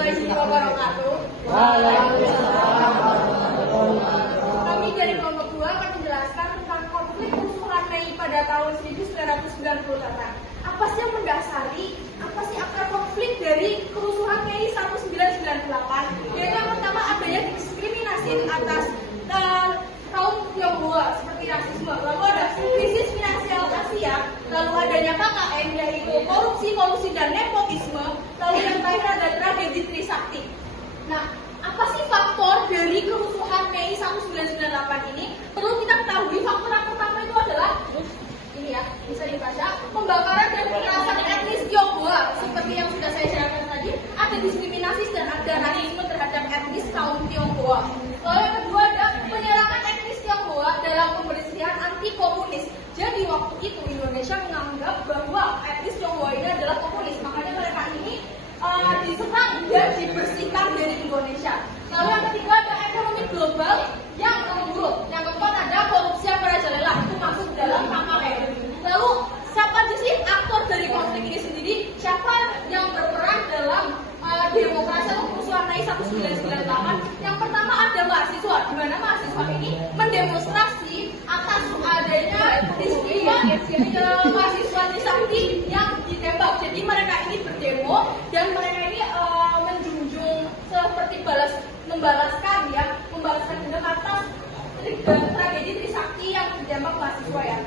warahmatullahi wabarakatuh. Kami dari kelompok 2 akan menjelaskan tentang konflik kerusuhan Mei pada tahun 1998. Apa sih yang mendasari, apa sih akar konflik dari kerusuhan Mei 1998? Yaitu yang pertama adanya diskriminasi atas kaum Tionghoa seperti rasisme, lalu ada krisis finansial Asia, lalu adanya KKN yaitu korupsi dan nepotisme, lalu yang terakhir ada tragedi Trisakti. Nah, apa sih faktor dari kerusuhan Mei 1998 ini? Perlu kita ketahui faktor yang pertama itu adalah ini ya, bisa dibaca, pembakaran dan kekerasan etnis Tionghoa. Seperti yang sudah saya jelaskan tadi, ada diskriminasi dan ada rasisme terhadap etnis kaum Tionghoa. Lalu yang kedua ada penyerangan etnis Tionghoa dalam pembersihan anti komunis. Jadi waktu itu Indonesia menganggap bahwa etnis Tionghoa ini adalah komunis, makanya mereka ini diserang dan dibersihkan dari Indonesia. Lalu yang ketiga ada ekonomi global yang memburuk. Yang keempat ada korupsi yang merajalela, itu masuk dalam KKN. Lalu siapa aja sih aktor dari konflik ini sendiri? Siapa yang berperan dalam demokrasi atau kerusuhan Mei 1998? Yang pertama ada mahasiswa, di mana mahasiswa ini mendemonstrasi atas adanya diskriminasi mahasiswa Trisakti yang ditembak. Jadi mereka ini berdemo dan mereka ini menjunjung seperti membalaskan dendam atas tragedi Trisakti yang ditembak mahasiswa ya.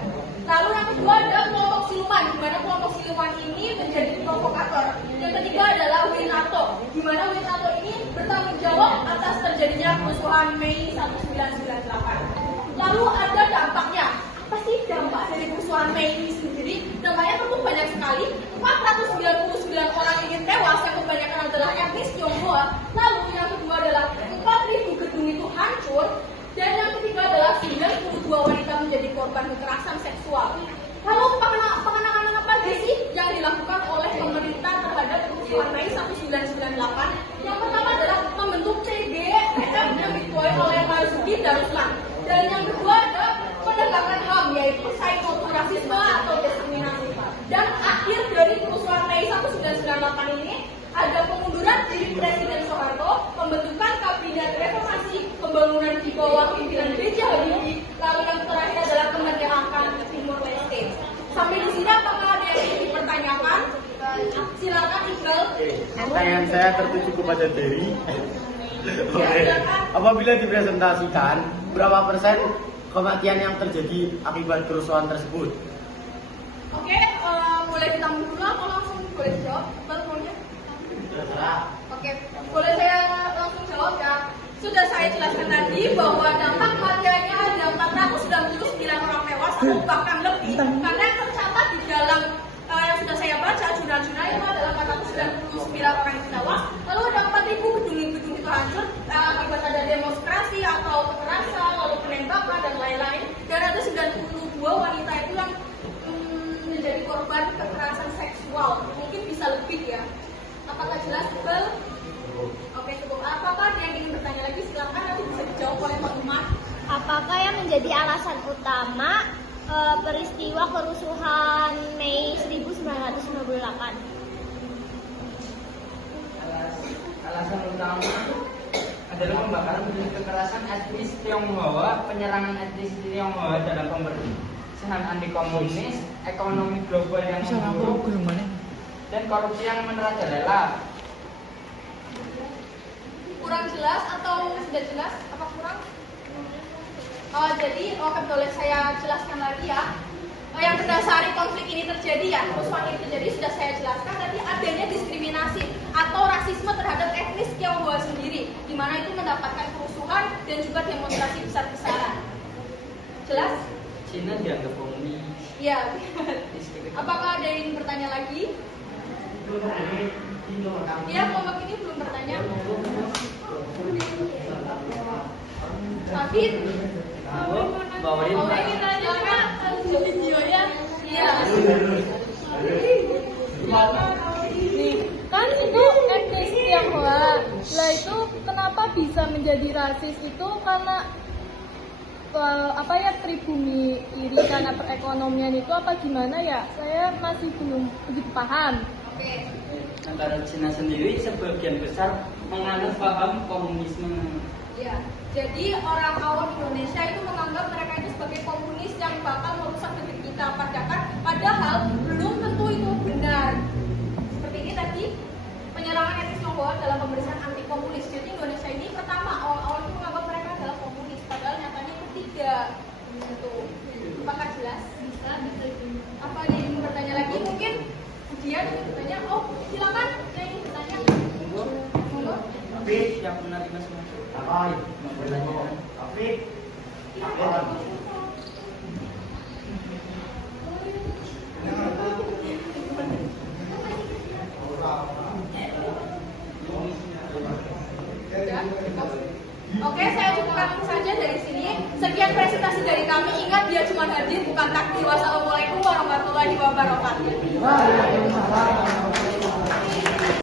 Lalu yang kedua ada kelompok siluman, di mana kelompok siluman ini menjadi provokator. Yang ketiga adalah Winato, di mana Winato ini bertanggung jawab atas terjadinya kerusuhan Mei 1998. Lalu ada dampaknya. Apa sih dampak dari kerusuhan Mei ini sendiri? Dampaknya tentu banyak sekali. 499 orang ini tewas, yang kebanyakan adalah etnis Tionghoa. Lalu yang kedua adalah 4.000 gedung itu hancur. Dan yang ketiga adalah 92 wanita menjadi korban kekerasan seksual. Lalu pengenangan apa aja sih yang dilakukan oleh pemerintah terhadap kerusuhan Mei 1998? Yang pertama adalah membentuk TGIF yang diketuai oleh Marzuki Darusman. Dan yang kedua ada penegakan HAM, yaitu rasisme atau diskriminasi. Dan akhir dari kerusuhan Mei 1998 ini ada pengunduran diri Presiden Soeharto, pembentukan kabinet reformasi, pembangunan di bawah pimpinan B.J. Habibie, lalu yang terakhir adalah kemerdekaan Timur Leste. Sampai di sini apakah ada yang ingin dipertanyakan? Silakan Iqbal. Pertanyaan saya tertuju kepada Dewi. Oke. Apabila dipresentasikan, berapa persen kematian yang terjadi akibat kerusuhan tersebut? Oke, boleh ditanggung dulu atau langsung boleh dijawab? Maunya? Oke, boleh saya langsung jawab ya. Sudah saya jelaskan tadi bahwa dampak kematiannya ada 499 orang tewas atau bahkan lebih. Karena yang tercatat di dalam yang sudah saya baca jurnal-jurnal itu adalah 499 orang yang tewas. Lalu ada 4.000 gedung-gedung itu hancur akibat ada demonstrasi atau kekerasan, lalu penembakan dan lain-lain. Dan ada 92 wanita itu yang menjadi korban kekerasan seksual. Mungkin bisa lebih ya. Apakah jelas, Iqbal? Oke, cukup. Apakah yang ingin bertanya lagi? Silakan, nanti bisa dijawab oleh Pak Umar. Apakah yang menjadi alasan utama peristiwa kerusuhan Mei 1998? Alasan utama adalah pembakaran dan kekerasan etnis Tionghoa, penyerangan etnis Tionghoa dalam pembersihan anti komunis, ekonomi global yang memburuk, dan korupsi yang merajalela. Kurang jelas atau sudah jelas? Apa kurang? Jadi, boleh saya jelaskan lagi ya. Yang mendasari konflik ini terjadi ya, kerusuhan ini terjadi sudah saya jelaskan tadi adanya diskriminasi atau rasisme terhadap etnis Tionghoa sendiri, di mana itu mendapatkan kerusuhan dan juga demonstrasi besar-besaran. Jelas? Cina dianggap komunis. Iya. Apakah ada yang bertanya lagi? Iya, kelompok ini belum bertanya. Tapi Bawain ingin tanya kan video ya? Iya. Kan itu etnis Tionghoa. Lah itu kenapa bisa menjadi rasis itu karena pribumi iri karena perekonomian itu apa gimana ya? Saya masih belum begitu paham. Oke. Negara Cina sendiri sebagian besar menganut paham komunisme. Ya, jadi orang awam Indonesia itu menganggap mereka itu sebagai komunis yang bakal merusak negeri kita. Padahal belum tentu itu benar. Seperti ini tadi, penyerangan etnis Tionghoa dalam pemeriksaan anti komunis. Jadi Indonesia ini pertama awal-awal itu menganggap mereka adalah komunis, padahal nyatanya itu tidak. Itu. Apakah jelas? Bisa. Apa ada yang ingin bertanya lagi? Mungkin dia ingin bertanya. Oh, silakan. Saya ingin bertanya. Monggo. Tapi yang menerima semua. Apa? Afif. Oke, saya cukupkan saja dari sini. Sekian presentasi dari kami. Ingat, dia cuma hadir, bukan takdir. Wassalamualaikum warahmatullahi wabarakatuh.